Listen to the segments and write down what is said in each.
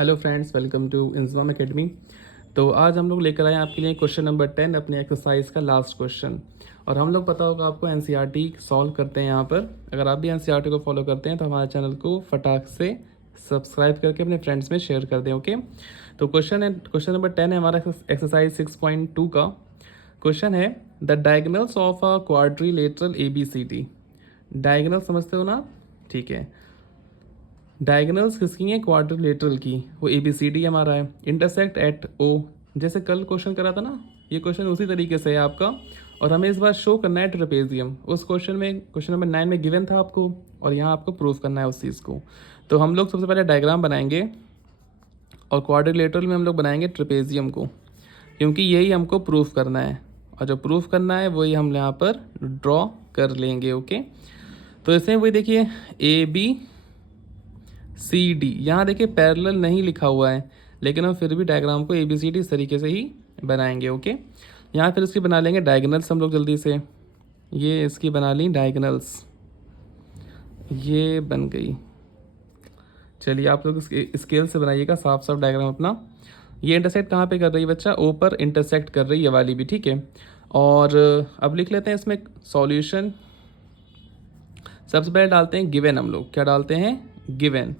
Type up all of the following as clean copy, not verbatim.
Hello friends, welcome to Inzamam Academy. तो आज हम लोग लेकर आए हैं आपके लिए क्वेश्चन नंबर 10 अपने एक्सरसाइज का लास्ट क्वेश्चन। और हम लोग पता होगा आपको एनसीईआरटी सॉल्व करते हैं यहाँ पर। अगर आप भी एनसीईआरटी को फॉलो करते हैं तो हमारे चैनल को फटाक से सब्सक्राइब करके अपने फ्रेंड्स में शेयर कर दें। ओके, तो क्वेश्चन नंबर 10 है हमारा एक्सरसाइज 6.2 का। क्वेश्चन है the diagonals of a quadrilateral ABCD। Diagonal समझते हो ना? ठीक है, डायगोनल्स किसकी हैं? क्वाड्रिलेटरल की। वो ABCD हमारा है। इंटरसेक्ट एट O, जैसे कल क्वेश्चन करा था ना, ये क्वेश्चन उसी तरीके से है आपका। और हमें इस बार शो करना है ट्रेपेजियम। उस क्वेश्चन में क्वेश्चन नंबर 9 में गिवन था आपको, और यहाँ आपको प्रूफ करना है उस चीज़ को। तो हम लोग सबसे पहले डायग्राम बनाएंगे और क्वाड्रिलेटरल में हम लोग बनाएंगे ट्रेपेजियम को, क्योंकि यही हमको प्रूफ करना है। और जो प्रूफ करना है वही हम यहाँ पर ड्रॉ कर लेंगे। ओके, तो इसमें वही देखिए ABCD, यहाँ देखिए पैरेलल नहीं लिखा हुआ है, लेकिन हम फिर भी डायग्राम को ABCD इस तरीके से ही बनाएंगे। ओके, यहाँ फिर इसकी बना लेंगे डायगोनल्स हम लोग जल्दी से। ये इसकी बना ली डायगोनल्स, ये बन गई। चलिए आप लोग स्केल से बनाइएगा साफ साफ डायग्राम अपना। ये इंटरसेक्ट कहाँ पे कर रही है बच्चा? ओ पर इंटरसेक्ट कर रही है, ये वाली भी। ठीक है, और अब लिख लेते हैं इसमें सॉल्यूशन। सबसे पहले डालते हैं गिवन। हम लोग क्या डालते हैं? गिवन।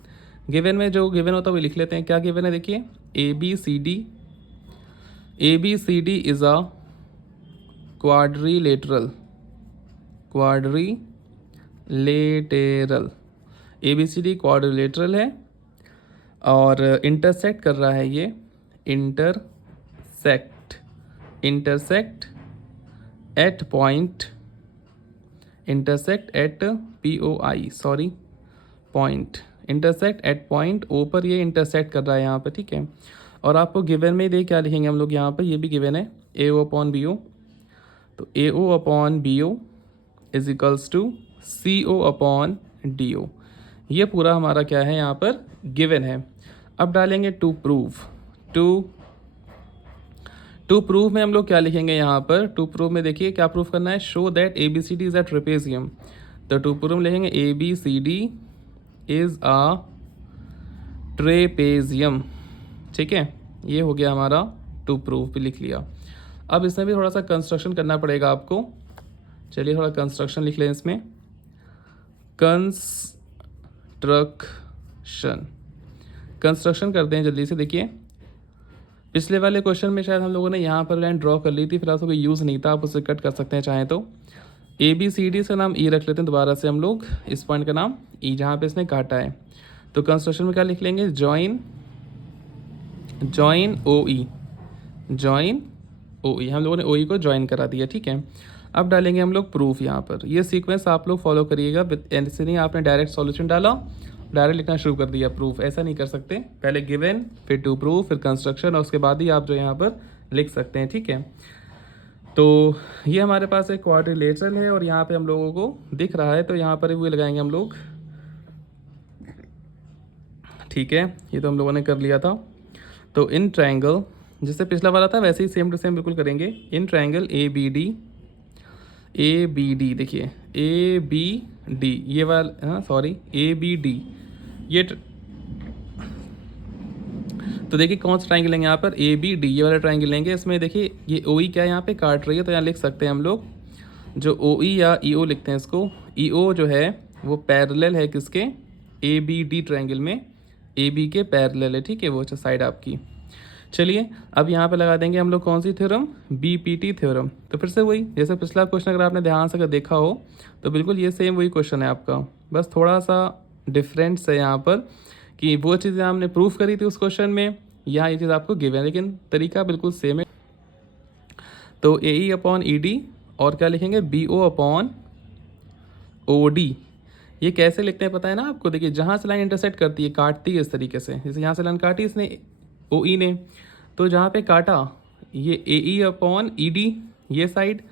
गिवन में जो गिवन होता है वो लिख लेते हैं। क्या गिवन है? देखिए ABCD is a quadrilateral. ABCD quadrilateral है और इंटरसेक्ट कर रहा है ये intersect at point, intersect at point, intersect at point O पर ये इंटरसेक्ट कर रहा है यहाँ पर। ठीक है, और आपको गिवन में दे क्या लिखेंगे हम लोग यहाँ पर? ये भी गिवन है AO अपॉन BO। तो AO upon BO is equals to CO upon DO। ये पूरा हमारा क्या है यहाँ पर? गिवन है। अब डालेंगे टू प्रूव में हम लोग क्या लिखेंगे यहाँ पर? टू प्रूव में देखिए क्या प्रूफ करना है? Show that ABCD is a trapezium. तो टू प्रूव में लिखेंगे ABCD इज अ ट्रेपेजियम। ठीक है, ये हो गया हमारा टू प्रूव भी लिख लिया। अब इसमें भी थोड़ा सा कंस्ट्रक्शन करना पड़ेगा आपको। चलिए थोड़ा कंस्ट्रक्शन लिख लें इसमें। कंस्ट्रक्शन करते हैं जल्दी से। देखिए पिछले वाले क्वेश्चन में शायद हम लोगों ने यहाँ पर लाइन ड्रॉ कर ली थी, फिर उसको यूज़ नहीं था, आप उसे कट कर सकते हैं चाहें तो। ABCD का नाम E रख लेते हैं दोबारा से हम लोग, इस पॉइंट का नाम E जहाँ पे इसने काटा है। तो कंस्ट्रक्शन में क्या लिख लेंगे? जॉइन OE, हम लोगों ने OE को ज्वाइन करा दिया। ठीक है, अब डालेंगे हम लोग प्रूफ यहाँ पर। ये सीक्वेंस आप लोग फॉलो करिएगा, ऐसे नहीं आपने डायरेक्ट सॉल्यूशन डाला डायरेक्ट लिखना शुरू कर दिया प्रूफ, ऐसा नहीं कर सकते। पहले गिवन, फिर टू प्रूफ, फिर कंस्ट्रक्शन, और उसके बाद ही आप जो यहाँ पर लिख सकते हैं। ठीक है, तो ये हमारे पास एक क्वाड्रिलेटरल है और यहाँ पे हम लोगों को दिख रहा है, तो यहाँ पर वो लगाएंगे हम लोग। ठीक है, ये तो हम लोगों ने कर लिया था। तो इन ट्रायंगल, जैसे पिछला वाला था वैसे ही सेम टू सेम बिल्कुल करेंगे। इन ट्रायंगल ABD देखिए ABD ये वाला, सॉरी ABD ये तो देखिए कौन सा ट्रायंगल लेंगे यहाँ पर? ABD ये वाला ट्रायंगल लेंगे। इसमें देखिए ये OE क्या यहाँ पे काट रही है, तो यहाँ लिख सकते हैं हम लोग जो OE या EO लिखते हैं इसको। EO जो है वो पैरेलल है किसके? ABD ट्रायंगल में AB के पैरेलल है। ठीक है, वो साइड आपकी। चलिए अब यहाँ पे लगा देंगे हम लोग कौन सी थ्योरम? BPT theorem. तो फिर से वही जैसे पिछला क्वेश्चन अगर आपने ध्यान से अगर देखा हो तो बिल्कुल ये सेम वही क्वेश्चन है आपका, बस थोड़ा सा डिफरेंस है यहाँ पर कि वो चीज़ें हमने प्रूफ करी थी उस क्वेश्चन में, यहाँ ये चीज़ आपको गिवन है, लेकिन तरीका बिल्कुल सेम है। तो AE अपॉन ED और क्या लिखेंगे? BO upon OD। ये कैसे लिखते हैं पता है ना आपको? देखिए जहाँ से लाइन इंटरसेक्ट करती है, काटती है इस तरीके से, जैसे यहाँ से लाइन काटी इसने OE ने, तो जहाँ पे काटा ये AE अपॉन ED ये साइड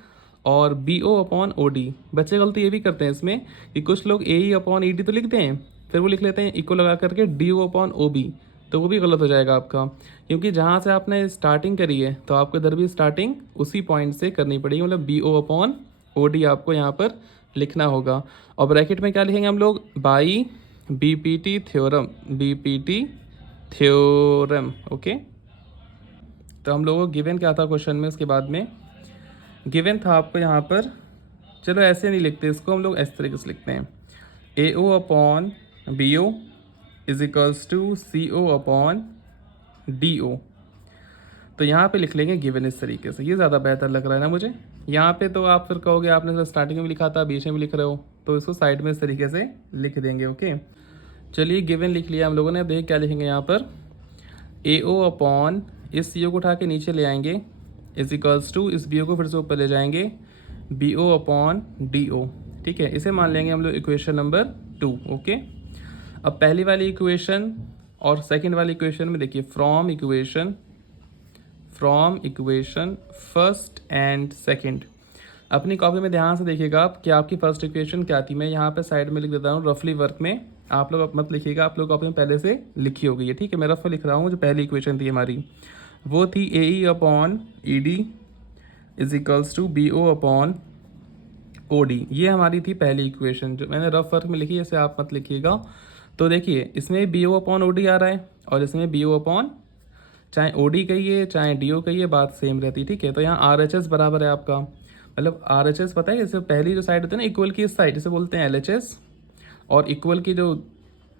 और BO अपॉन OD। बच्चे गलती ये भी करते हैं इसमें कि कुछ लोग AE अपॉन ED तो लिखते हैं, फिर वो लिख लेते हैं इक्वल लगा करके DO अपॉन OB, तो वो भी गलत हो जाएगा आपका, क्योंकि जहाँ से आपने स्टार्टिंग करी है तो आपको इधर भी स्टार्टिंग उसी पॉइंट से करनी पड़ेगी, मतलब BO अपॉन OD आपको यहाँ पर लिखना होगा। और ब्रैकेट में क्या लिखेंगे हम लोग? By BPT theorem, BPT theorem. Okay, तो हम लोगों को गिवन क्या था क्वेश्चन में, उसके बाद में गिवन था आपको यहाँ पर, चलो ऐसे नहीं लिखते इसको, हम लोग इस तरीके से लिखते हैं, A O upon B O is equals to C O upon D O. तो यहाँ पे लिख लेंगे गिवन इस तरीके से, ये ज़्यादा बेहतर लग रहा है ना मुझे। यहाँ पे तो आप फिर कहोगे आपने स्टार्टिंग में लिखा था, बीच में भी लिख रहे हो, तो इसको साइड में इस तरीके से लिख देंगे। ओके, चलिए गिवन लिख लिया हम लोगों ने। अब देखिए क्या लिखेंगे यहाँ पर, ए ओ अपॉन, इस सी ओ को उठा के नीचे ले आएंगे, इज इक्वल्स टू, इस बी ओ को फिर से ऊपर ले जाएंगे, B O upon D O. ठीक है, इसे मान लेंगे हम लोग इक्वेशन नंबर 2। ओके, अब पहली वाली इक्वेशन और सेकंड वाली इक्वेशन में देखिए, from equation first and second. अपनी कॉपी में ध्यान से देखिएगा आप कि आपकी फर्स्ट इक्वेशन क्या थी। मैं यहाँ पे साइड में लिख देता हूँ रफली वर्क में, आप लोग मत लिखिएगा, आप लोग कॉपी में पहले से लिखी होगी है। ठीक है, मैं रफ लिख रहा हूँ। जो पहली इक्वेशन थी हमारी वो थी A E upon E D is equals to B O upon O D. ये हमारी थी पहली इक्वेशन, जो मैंने रफ वर्क में लिखी है, इसे आप मत लिखिएगा। तो देखिए इसमें B O upon O D आ रहा है और इसमें बी ओ अपॉन, चाहे ओ डी कहिए चाहे डी ओ कहिए, बात सेम रहती। ठीक है, तो यहाँ आर एच एस बराबर है आपका, मतलब आर एच एस पता है, जैसे पहली जो साइड होती है ना इक्वल की, इस साइड इसे बोलते हैं एल एच एस, और इक्वल की जो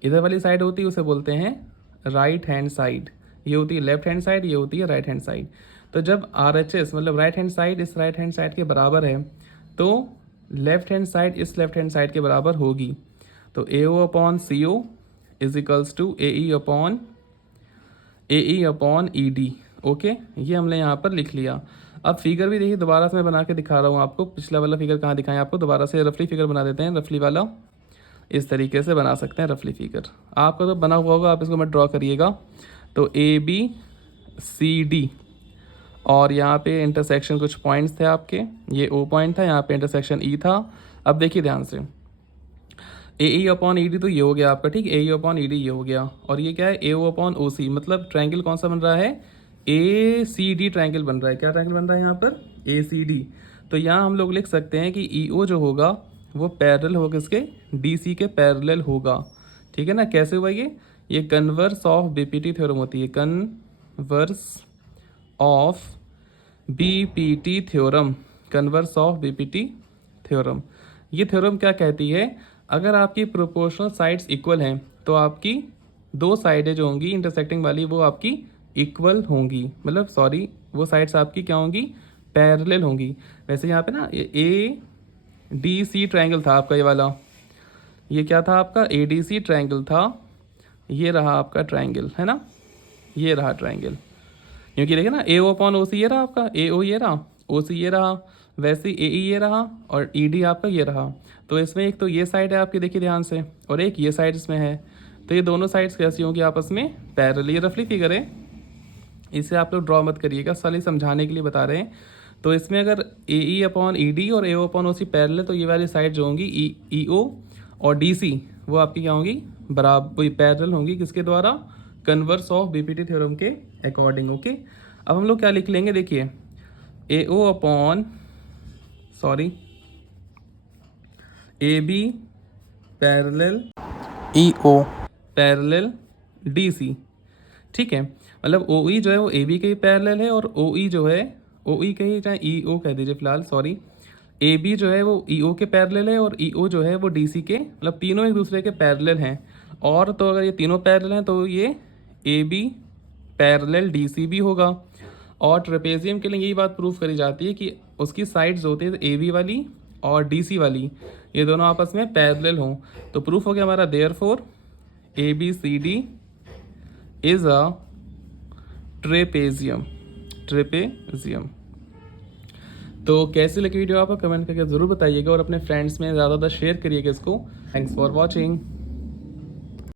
इधर वाली साइड होती है उसे बोलते हैं राइट हैंड साइड। ये होती है लेफ्ट हैंड साइड, ये होती है राइट हैंड साइड। तो जब आर एच एस मतलब राइट हैंड साइड इस राइट हैंड साइड के बराबर है, तो लेफ्ट हैंड साइड इस लेफ्ट हैंड साइड के बराबर होगी। तो A O upon C O is equals to A E upon E D. Okay, ये हमने यहाँ पर लिख लिया। अब फिगर भी देखिए, दोबारा से मैं बना के दिखा रहा हूँ आपको। पिछला वाला फिगर कहाँ दिखाएं आपको, दोबारा से रफली फिगर बना देते हैं। रफली वाला इस तरीके से बना सकते हैं रफली फिगर, आपका तो बना हुआ होगा, आप इसको मत ड्रॉ करिएगा। तो ए बी सी डी, और यहाँ पे इंटरसेक्शन कुछ पॉइंट्स थे आपके, ये ओ पॉइंट था, यहाँ पे इंटरसेक्शन ई था। अब देखिए ध्यान से, ए ई अपॉन ई डी तो ये हो गया आपका, ठीक, ए ई अपॉन ई डी ये हो गया, और ये क्या है, ए ओ अपॉन ओ सी, मतलब ट्रायंगल कौन सा बन रहा है, ए सी डी ट्रायंगल बन रहा है। क्या ट्रायंगल बन रहा है यहाँ पर, ए सी डी। तो यहाँ हम लोग लिख सकते हैं कि ई ओ जो होगा वो पैरेलल होगा किसके, डी सी के पैरेलल होगा। ठीक है ना, कैसे हुआ ये converse of B P T theorem होती है, converse of B P T theorem, converse of B P T theorem. ये थ्योरम क्या कहती है, अगर आपकी प्रोपोर्शनल साइड्स इक्वल हैं तो आपकी दो साइडें जो होंगी इंटरसेक्टिंग वाली वो आपकी इक्वल होंगी, मतलब सॉरी वो साइड्स आपकी क्या होंगी, पैरेलल होंगी। वैसे यहाँ पे ना ए डी सी ट्रायंगल था आपका, ये वाला, ये क्या था आपका, ए डी सी ट्रायंगल था। ये रहा आपका ट्रायंगल, है ना, ये रहा ट्रायंगल। क्योंकि देखिए ना, ए ओ अपॉन ओ सी ये रहा आपका, ए ओ ये रहा, ओ सी ये रहा, वैसे ए ई ये रहा, और ई डी आपका ये रहा। तो इसमें एक तो ये साइड है आपकी, देखिए ध्यान से, और एक ये साइड इसमें है। तो ये दोनों साइड्स कैसी होंगी आपस में, पैरेलल। ये रफली फिगर है, इसे आप लोग ड्रॉ मत करिएगा, साली समझाने के लिए बता रहे हैं। तो इसमें अगर ए ई अपॉन ई डी और ए ओ अपॉन ओ सी पैरेलल, तो ये वाली साइड जो होंगी ई ओ और डी सी, वो आपकी क्या होंगी, बराबर पैरेलल होंगी, किसके द्वारा, converse of B P T theorem के अकॉर्डिंग। ओके, अब हम लोग क्या लिख लेंगे, देखिए A O upon sorry A B parallel E O parallel D C. ठीक है, मतलब ओ ई जो है वो ए बी के ही पैरेलल है, और ओ ई जो है, ओ ई कहिए चाहे ई ओ कह दीजिए फिलहाल, सॉरी, ए बी जो है वो ई ओ के पैरेलल है, और ई ओ जो है वो डी सी के, मतलब तीनों एक दूसरे के पैरेलल हैं। और तो अगर ये तीनों पैरेलल हैं तो ये A B parallel D C भी होगा। और ट्रेपेजियम के लिए यही बात प्रूफ करी जाती है कि उसकी साइड्स होती है ए बी वाली और डी सी वाली, ये दोनों आपस में पैरेलल हों। तो प्रूफ हो गया हमारा, therefore A B C D is a trapezium. तो कैसी लगी वीडियो आपको कमेंट करके ज़रूर बताइएगा, और अपने फ्रेंड्स में ज़्यादा शेयर करिएगा इसको। Thanks for watching.